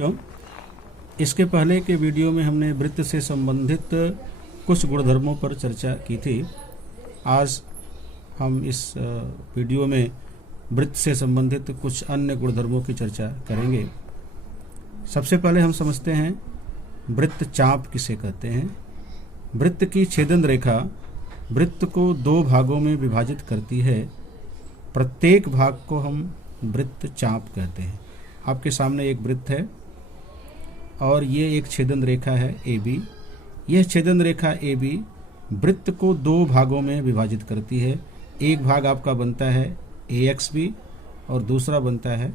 बच्चों, इसके पहले के वीडियो में हमने वृत्त से संबंधित कुछ गुणधर्मों पर चर्चा की थी। आज हम इस वीडियो में वृत्त से संबंधित कुछ अन्य गुणधर्मों की चर्चा करेंगे। सबसे पहले हम समझते हैं वृत्त चाप किसे कहते हैं। वृत्त की छेदन रेखा वृत्त को दो भागों में विभाजित करती है। प्रत्येक भाग को हम वृत्त चाप कहते हैं। आपके सामने एक वृत्त है और ये एक छेदन रेखा है AB। यह छेदन रेखा AB वृत्त को दो भागों में विभाजित करती है। एक भाग आपका बनता है AXB और दूसरा बनता है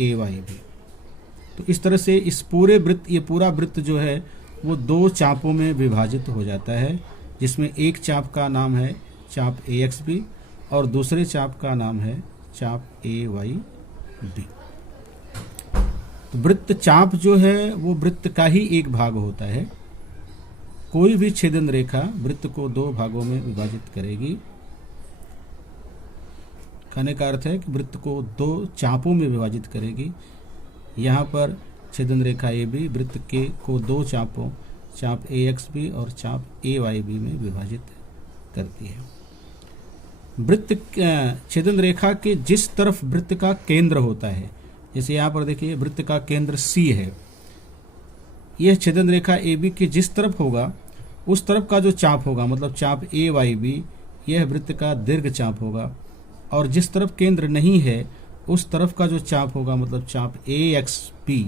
AYB। तो इस तरह से इस पूरे वृत्त, ये पूरा वृत्त जो है वो दो चापों में विभाजित हो जाता है, जिसमें एक चाप का नाम है चाप AXB और दूसरे चाप का नाम है चाप AYB। तो वृत्त चाप जो है वो वृत्त का ही एक भाग होता है। कोई भी छेदन रेखा वृत्त को दो भागों में विभाजित करेगी। कहने का अर्थ है कि वृत्त को दो चापों में विभाजित करेगी। यहाँ पर छेदन रेखा AB वृत्त को दो चापों चाप AXB और चाप AYB में विभाजित करती है। वृत्त छेदन रेखा के जिस तरफ वृत्त का केंद्र होता है, जैसे यहाँ पर देखिए वृत्त का केंद्र C है, यह छेदन रेखा AB के जिस तरफ होगा उस तरफ का जो चाप होगा, मतलब चाप AYB, यह वृत्त का दीर्घ चाप होगा। और जिस तरफ केंद्र नहीं है उस तरफ का जो चाप होगा, मतलब चाप AXB,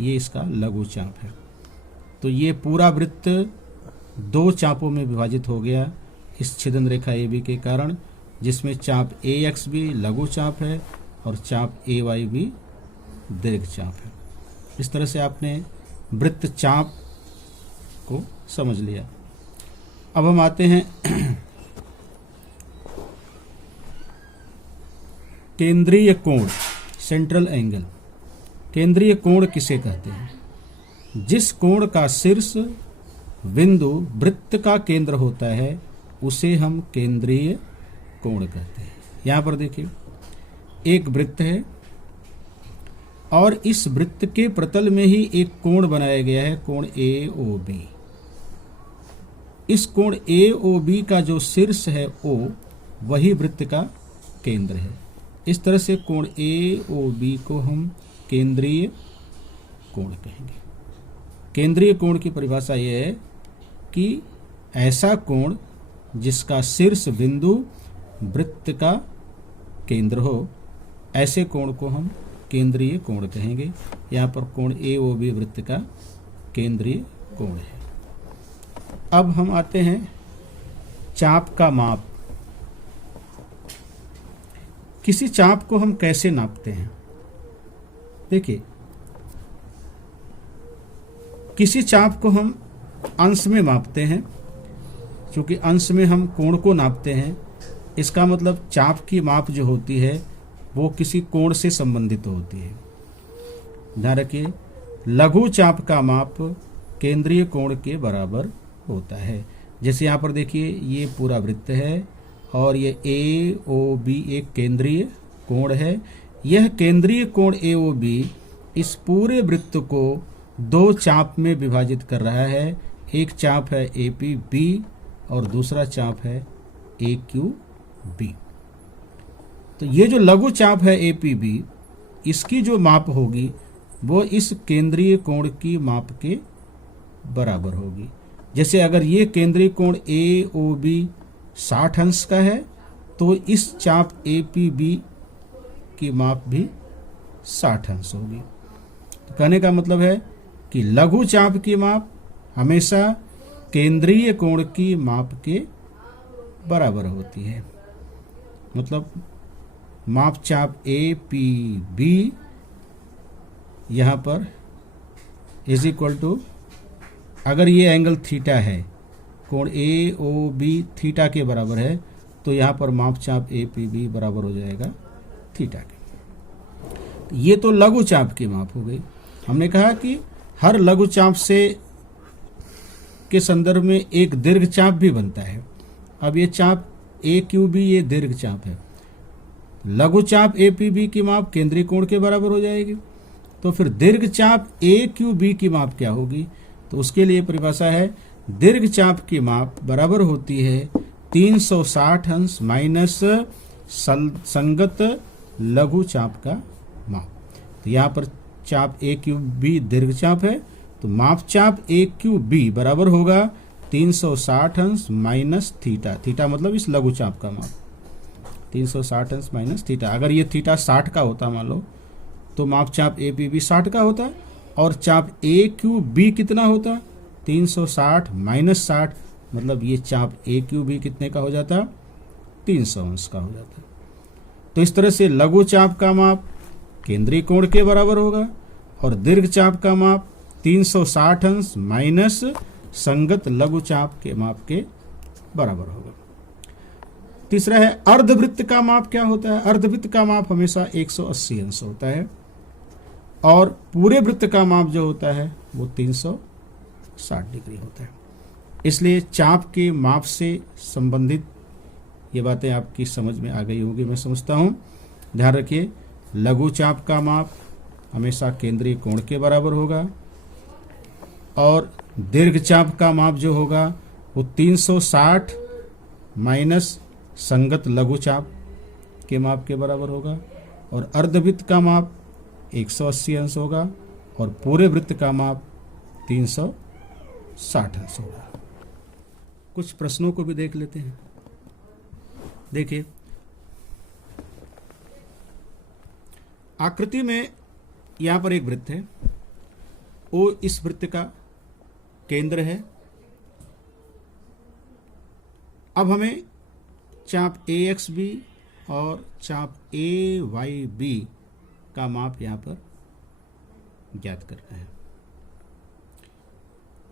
ये इसका लघु चाप है। तो ये पूरा वृत्त दो चापों में विभाजित हो गया इस छेदन रेखा AB के कारण, जिसमें चाप AXB लघु चाप है और चाप AYB दीर्घ चाप है। इस तरह से आपने वृत्त चाप को समझ लिया। अब हम आते हैं केंद्रीय कोण, सेंट्रल एंगल। केंद्रीय कोण किसे कहते हैं? जिस कोण का शीर्ष बिंदु वृत्त का केंद्र होता है उसे हम केंद्रीय कोण कहते हैं। यहाँ पर देखिए एक वृत्त है और इस वृत्त के प्रतल में ही एक कोण बनाया गया है, कोण AOB। इस कोण AOB का जो शीर्ष है O, वही वृत्त का केंद्र है। इस तरह से कोण AOB को हम केंद्रीय कोण कहेंगे। केंद्रीय कोण की परिभाषा यह है कि ऐसा कोण जिसका शीर्ष बिंदु वृत्त का केंद्र हो, ऐसे कोण को हम केंद्रीय कोण कहेंगे। यहाँ पर कोण AOB वृत्त का केंद्रीय कोण है। अब हम आते हैं चाप का माप। किसी चाप को हम कैसे नापते हैं? देखिए, किसी चाप को हम अंश में मापते हैं। क्योंकि अंश में हम कोण को नापते हैं, इसका मतलब चाप की माप जो होती है वो किसी कोण से संबंधित होती है। ध्यान रखिए, लघु चाप का माप केंद्रीय कोण के बराबर होता है। जैसे यहाँ पर देखिए ये पूरा वृत्त है और ये AOB एक केंद्रीय कोण है। यह केंद्रीय कोण AOB इस पूरे वृत्त को दो चाप में विभाजित कर रहा है। एक चाप है APB और दूसरा चाप है AQB। तो ये जो लघु चाप है APB, इसकी जो माप होगी वो इस केंद्रीय कोण की माप के बराबर होगी। जैसे अगर ये केंद्रीय कोण AOB 60 अंश का है तो इस चाप APB की माप भी 60 अंश होगी। तो कहने का मतलब है कि लघु चाप की माप हमेशा केंद्रीय कोण की माप के बराबर होती है। मतलब माप चाप APB यहाँ पर इज इक्वल टू, अगर ये एंगल थीटा है, कोण AOB थीटा के बराबर है, तो यहाँ पर माप चाप APB बराबर हो जाएगा थीटा के। ये तो लघु चाप की माप हो गई। हमने कहा कि हर लघु चाप से के संदर्भ में एक दीर्घ चाप भी बनता है। अब ये चाप AQB ये दीर्घ चाप है। लघु चाप APB की माप केंद्रीय कोण के बराबर हो जाएगी। तो फिर दीर्घ चाप ए क्यू बी की माप क्या होगी? तो उसके लिए परिभाषा है, दीर्घ चाप की माप बराबर होती है 360 अंश माइनस संगत लघु चाप का माप। तो यहाँ पर चाप ए क्यू बी दीर्घ चाप है, तो माप चाप ए क्यू बी बराबर होगा 360 अंश माइनस थीटा। थीटा मतलब इस लघु चाप का माप, 360 अंश माइनस थीटा। अगर ये थीटा 60 का होता मान लो, तो माप चाप ए पी बी 60 का होता, और चाप ए क्यू बी कितना होता? 360 माइनस 60, मतलब ये चाप ए क्यू बी कितने का हो जाता? 300 अंश का हो जाता। तो इस तरह से लघु चाप का माप केंद्रीय कोण के बराबर होगा, और दीर्घ चाप का माप 360 अंश माइनस संगत लघु चाप के माप के बराबर होगा। तीसरा है अर्धवृत्त का माप क्या होता है? अर्धवृत्त का माप हमेशा 180 अंश होता है, और पूरे वृत्त का माप जो होता है वो 360 डिग्री होता है। इसलिए चाप के माप से संबंधित ये बातें आपकी समझ में आ गई होगी, मैं समझता हूँ। ध्यान रखिए, लघु चाप का माप हमेशा केंद्रीय कोण के बराबर होगा, और दीर्घ चाप का माप जो होगा वो 360 माइनस संगत लघु चाप के माप के बराबर होगा, और अर्धवृत्त का माप 180 अंश होगा, और पूरे वृत्त का माप 360 अंश होगा। कुछ प्रश्नों को भी देख लेते हैं। देखिए, आकृति में यहां पर एक वृत्त है, वो इस वृत्त का केंद्र है। अब हमें चाप ए एक्स बी और चाप ए वाई बी का माप यहां पर ज्ञात करना है।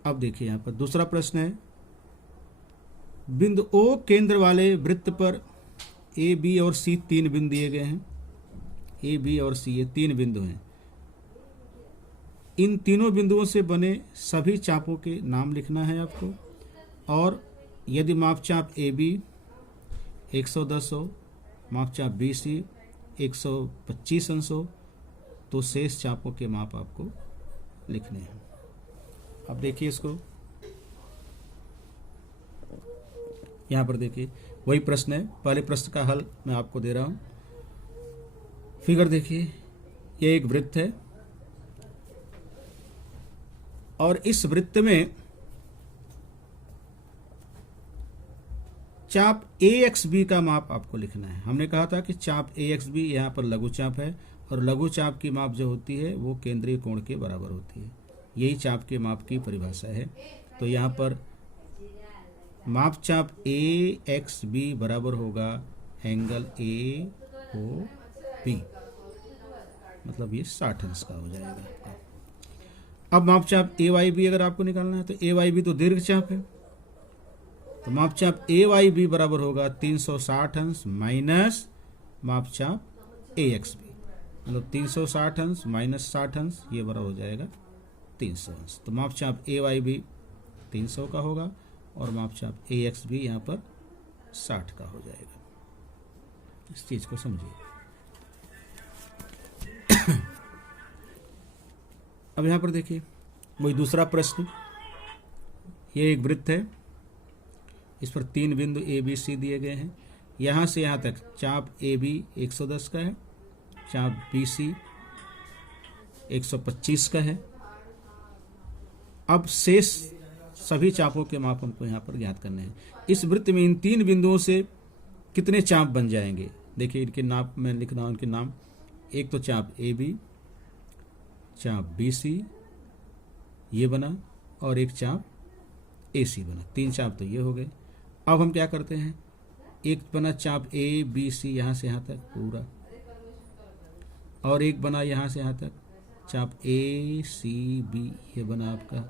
अब देखिए, यहां पर दूसरा प्रश्न है, बिंदु ओ केंद्र वाले वृत्त पर ए बी और सी 3 बिंदु दिए गए हैं। ए बी और सी ये 3 बिंदु हैं। इन तीनों बिंदुओं से बने सभी चापों के नाम लिखना है आपको, और यदि मापचाप ए बी 110 हो, मापचाप बी सी 125 अंश हो, तो शेष चापों के माप आपको लिखने हैं। अब देखिए इसको, यहां पर देखिए वही प्रश्न है, पहले प्रश्न का हल मैं आपको दे रहा हूं। फिगर देखिए, ये एक वृत्त है, और इस वृत्त में चाप ए एक्स बी का माप आपको लिखना है। हमने कहा था कि चाप ए एक्स बी यहाँ पर लघु चाप है, और लघु चाप की माप जो होती है वो केंद्रीय कोण के बराबर होती है। यही चाप के माप की परिभाषा है। तो यहाँ पर माप चाप ए एक्स बी बराबर होगा एंगल ए ओ बी, मतलब ये 60 अंश का हो जाएगा आपका। अब मापचाप ए वाई बी अगर आपको निकालना है, तो ए वाई बी तो दीर्घ चाप है, तो मापचाप ए वाई बी बराबर होगा 360 अंश माइनस मापचाप ए एक्स बी, मतलब 360 अंश माइनस 60 अंश, ये बराबर हो जाएगा 300 अंश। तो मापचाप ए वाई बी 300 का होगा, और मापचाप ए एक्स बी यहाँ पर 60 का हो जाएगा। इस चीज को समझिए। अब यहां पर देखिए वही दूसरा प्रश्न, ये एक वृत्त है, इस पर 3 बिंदु ए बी सी दिए गए हैं। यहां से यहां तक चाप ए बी 110 का है, चाप बी सी 125 का है। अब शेष सभी चापों के माप हमको यहां पर ज्ञात करने हैं। इस वृत्त में इन 3 बिंदुओं से कितने चाप बन जाएंगे? देखिए इनके नाम मैं लिख रहा हूं, इनके नाम। एक तो चाप ए बी, चाप बी सी ये बना, और एक चाप ए सी बना। 3 चाप तो ये हो गए। अब हम क्या करते हैं, एक बना चाप ए बी सी यहाँ से यहाँ तक पूरा, और एक बना यहाँ से यहाँ तक चाप ए सी बी ये बना आपका,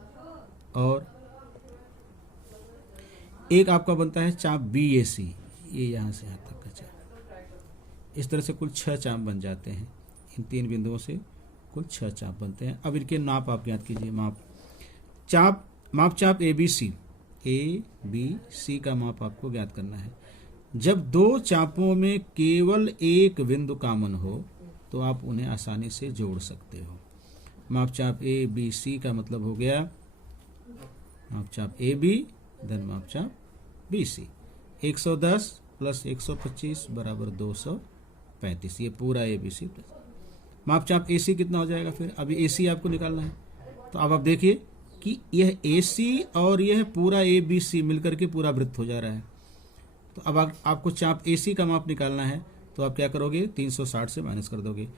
और एक आपका बनता है चाप बी ए सी, ये यहाँ से यहाँ तक का चाप। इस तरह से कुल 6 चाप बन जाते हैं। इन 3 बिंदुओं से कुल 6 चाप बनते हैं। अब इनके नाप आप याद कीजिए। माप चाप ए बी सी का माप आपको ज्ञात करना है। जब 2 चापों में केवल एक बिंदु कॉमन हो तो आप उन्हें आसानी से जोड़ सकते हो। मापचाप ए बी सी का मतलब हो गया मापचाप ए बी धन मापचाप बी सी। 110 प्लस 125 बराबर 235, ये पूरा ए बी सी प्लस मापचाप ए सी कितना हो जाएगा। फिर अभी ए सी आपको निकालना है, तो अब आप देखिए कि यह ए सी और यह पूरा ए बी सी मिलकर के पूरा वृत्त हो जा रहा है। तो अब आपको चाप ए सी का माप निकालना है, तो आप क्या करोगे 360 से माइनस कर दोगे।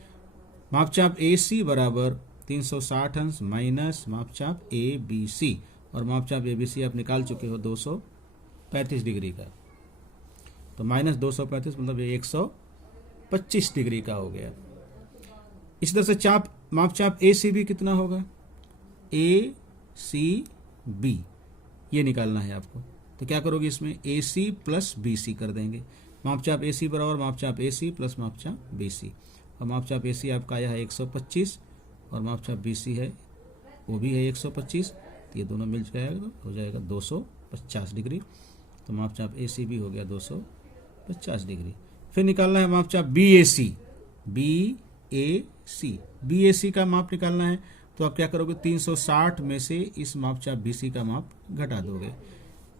मापचाप ए सी बराबर 360 अंश माइनस मापचाप ए बी सी, और मापचाप ए बी सी आप निकाल चुके हो 235 डिग्री का, तो माइनस 235 मतलब ये 125 डिग्री का हो गया। इस तरह से मापचाप ए सी बी कितना होगा, ए सी बी ये निकालना है आपको। तो क्या करोगे, इसमें ए सी प्लस बी सी कर देंगे। मापचाप ए सी बराबर मापचाप ए सी प्लस मापचाप बी सी, और मापचाप ए सी आपका आया है 125 और मापचाप बी सी है वो भी है 125, तो ये दोनों मिल जाएगा, हो जाएगा 250 डिग्री। तो मापचाप ए सी भी हो गया 250 डिग्री। फिर निकालना है मापचाप बी ए सी, बी ए सी, बी ए सी का माप निकालना है। तो आप क्या करोगे 360 में से इस मापचाप बी सी का माप घटा दोगे।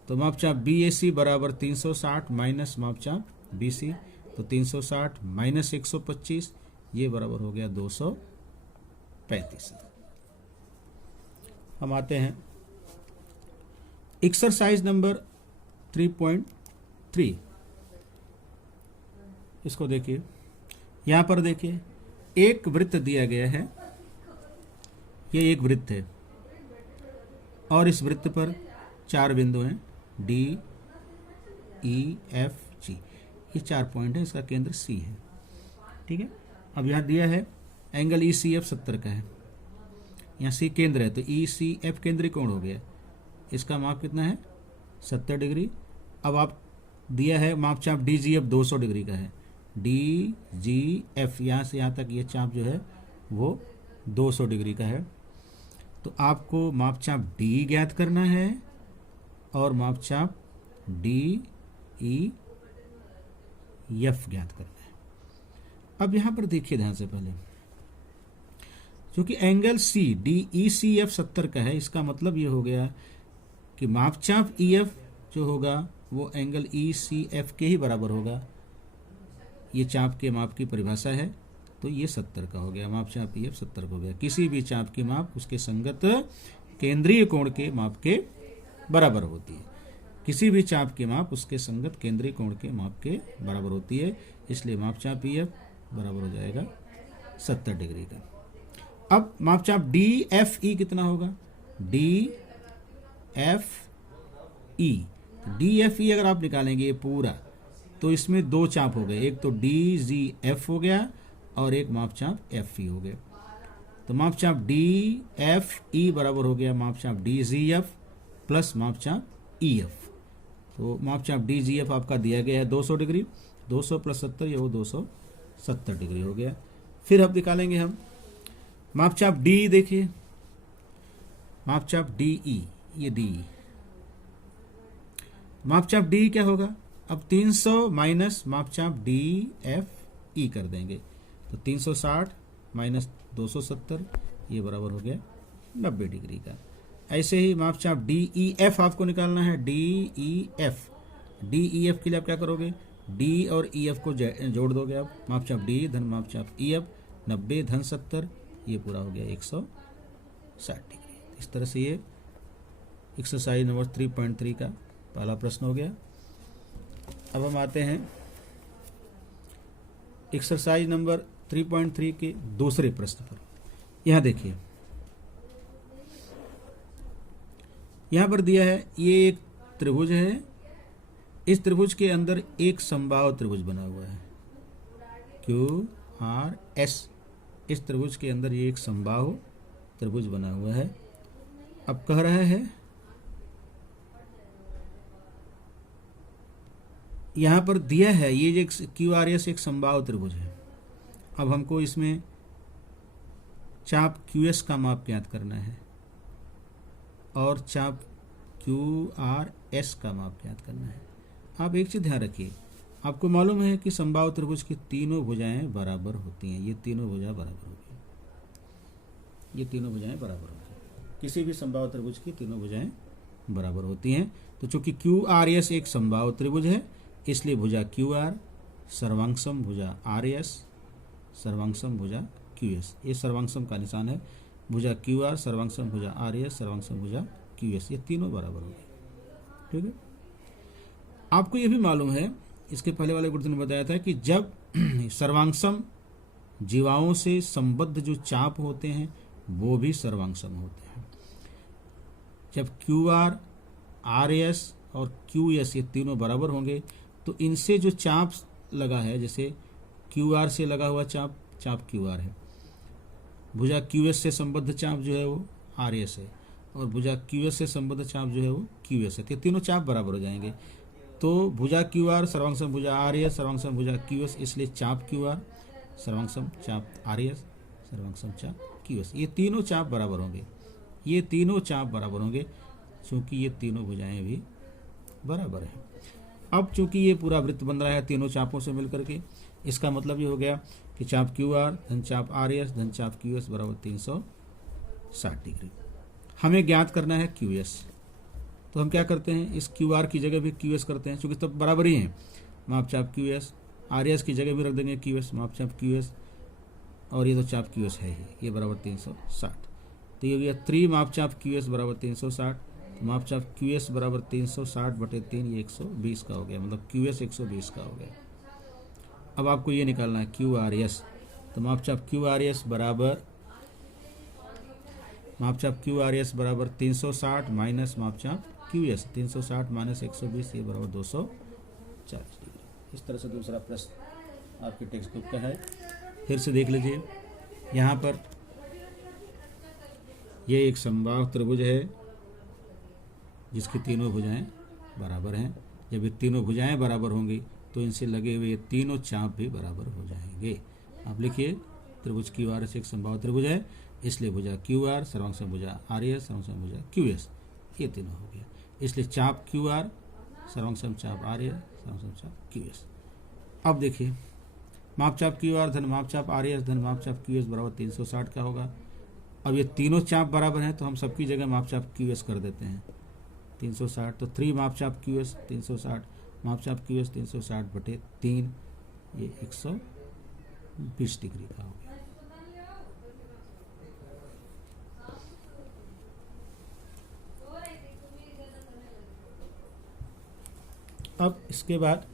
तो मापचाप बी ए सी बराबर 360 माइनस मापचाप बी सी, तो 360 माइनस 125 ये बराबर हो गया 235। हम आते हैं एक्सरसाइज नंबर 3.3। इसको देखिए, यहां पर देखिए एक वृत्त दिया गया है, ये एक वृत्त है और इस वृत्त पर 4 बिंदु हैं डी ई एफ जी, ये 4 पॉइंट है, इसका केंद्र सी है। ठीक है, अब यहाँ दिया है एंगल ई सी एफ 70 का है, यहाँ सी केंद्र है, तो ई सी एफ केंद्रीय कोण हो गया, इसका माप कितना है 70 डिग्री। अब आप दिया है मापचाप डी जी एफ 200 डिग्री का है, डी जी एफ यहाँ से यहाँ तक ये चाप जो है वो 200 डिग्री का है। तो आपको मापचाप डी ज्ञात करना है और मापचाप डी ई एफ ज्ञात करना है। अब यहां पर देखिए ध्यान से, पहले क्योंकि angle C D E C F 70 का है, इसका मतलब ये हो गया कि मापचाप ई एफ जो होगा वो एंगल ई सी एफ के ही बराबर होगा। ये चाप के माप की परिभाषा है, तो ये 70 का हो गया, मापचाप ई एफ 70 का हो गया। किसी भी चाप की माप उसके संगत केंद्रीय कोण के माप के बराबर होती है, किसी भी चाप की माप उसके संगत केंद्रीय कोण के माप के बराबर होती है, इसलिए मापचाप ई एफ बराबर हो जाएगा 70 डिग्री का। अब मापचाप डी एफ ई कितना होगा, D F E, D F E अगर आप निकालेंगे ये पूरा, तो इसमें 2 चाप हो गए, एक तो डी जी एफ हो गया और एक मापचाप एफ ई हो गया। तो मापचाप डी एफ ई बराबर हो गया मापचाप डी जी एफ प्लस मापचाप ई एफ। तो मापचाप डी जी एफ आपका दिया गया है 200 डिग्री, 200 प्लस 70 ये वो 270 डिग्री हो गया। फिर अब निकालेंगे हम मापचाप डी, देखिए मापचाप डी ई, ये डी, मापचाप डी क्या होगा, अब 300 माइनस मापचाप डी एफ ई कर देंगे, तो 360 माइनस 270 ये बराबर हो गया 90 डिग्री का। ऐसे ही मापचाप डी ई एफ आपको निकालना है, D E F, D E F के लिए आप क्या करोगे, डी और ई एफ को जोड़ दोगे आप, मापचाप डी धन मापचाप ई एफ 90 धन 70 ये पूरा हो गया 160 डिग्री। इस तरह से ये एक्सरसाइज नंबर 3.3 का पहला प्रश्न हो गया। अब हम आते हैं एक्सरसाइज नंबर 3.3 के दूसरे प्रश्न पर। यहां देखिए, यहां पर दिया है ये एक त्रिभुज है, इस त्रिभुज के अंदर एक समबाहु त्रिभुज बना हुआ है क्यू आर एस, इस त्रिभुज के अंदर ये एक समबाहु त्रिभुज बना हुआ है। अब कह रहा है यहां पर दिया है ये जो क्यू आर एस एक समबाहु त्रिभुज है। अब हमको इसमें चाप क्यू एस का माप ज्ञात करना है और चाप क्यू आर एस का माप ज्ञात करना है। आप एक चीज ध्यान रखिए, आपको मालूम है कि समबाहु त्रिभुज की तीनों भुजाएं बराबर होती हैं, ये तीनों भुजा बराबर होगी, ये तीनों भुजाएं बराबर होती हैं। किसी भी समबाहु त्रिभुज की तीनों भुजाएं बराबर होती हैं। तो चूंकि क्यू आर एस एक समबाहु त्रिभुज है, इसलिए भुजा क्यू आर सर्वांगसम भुजा आर एस सर्वांगसम भुजा क्यू एस, ये सर्वांगसम का निशान है। भुजा क्यू आर सर्वांगसम भुजा आर एस सर्वांगसम भुजा क्यू एस, ये तीनों बराबर हो गए। ठीक है। आपको ये भी मालूम है, इसके पहले वाले गुरुजी ने बताया था कि जब सर्वांगसम जीवाओं से संबद्ध जो चाप होते हैं वो भी सर्वांगसम होते हैं। जब क्यू आर आर एस और क्यू एस ये तीनों बराबर होंगे तो इनसे जो चाप लगा है, जैसे क्यू आर से लगा हुआ चाप क्यू आर है, भुजा क्यू एस से संबद्ध चाप जो है वो आर एस है, और भुजा क्यू एस से संबद्ध चाप जो है वो क्यू एस है। तो तीनों चाप बराबर हो जाएंगे। तो भुजा क्यू आर सर्वांगसम भुजा आर एस सर्वांगसम भुजा क्यू एस, इसलिए चाप क्यू आर सर्वांगसम चाप आर एस सर्वांगसम चाप क्यू एस, ये तीनों चाप बराबर होंगे। ये तीनों चाप बराबर होंगे क्योंकि ये तीनों भुजाएं भी बराबर हैं। अब चूंकि ये पूरा वृत्त बन रहा है तीनों चापों से मिलकर के, इसका मतलब ये हो गया कि चाप क्यू आर धन चाप आर एस धन चाप क्यू एस बराबर 360 डिग्री। हमें ज्ञात करना है क्यू एस, तो हम क्या करते हैं, इस क्यू आर की जगह भी क्यू एस करते हैं, चूंकि तब बराबर ही है। माप चाप क्यू एस, आर एस की जगह भी रख देंगे क्यू एस, माप चाप क्यू एस, और ये तो चाप क्यू एस है ही, ये बराबर 360। तो ये हो गया 3 माप चाप क्यू एस बराबर 360। माप चाप क्यू एस बराबर 360/3, ये 120 का हो गया, मतलब क्यू एस 120 का हो गया। अब आपको ये निकालना है क्यू आर एस, तो माप चाप क्यू आर एस बराबर 360 माइनस माप चाप क्यू एस, 360 माइनस 120, ये बराबर 240 डिग्री। इस तरह से दूसरा प्रश्न आपके टेक्स्ट बुक का है। फिर से देख लीजिए, यहाँ पर ये एक समबाहु त्रिभुज है जिसकी तीनों भुजाएं बराबर हैं। जब ये तीनों भुजाएं बराबर होंगी तो इनसे लगे हुए ये तीनों चाप भी बराबर हो जाएंगे। आप लिखिए, त्रिभुज क्यू आर एस एक समबाहु त्रिभुज है, इसलिए भुजा क्यू आर सर्वांगसम भुजा आर एस सर्वांगसम भुजा क्यू एस, ये तीनों हो गया। इसलिए चाप क्यू आर सर्वांगसम चाप आर एस सर्वांगसम चाप क्यू एस। अब देखिए, माप चाप क्यू आर धन माप चाप आर एस धन माप चाप क्यू एस बराबर 360 का होगा। अब ये तीनों चाप बराबर हैं तो हम सबकी जगह माप चाप क्यू एस कर देते हैं 360। तो 3 माप चाप क्यू एस 360, माप चाप क्यू एस 360/3, ये 120 डिग्री का हो गया। अब इसके बाद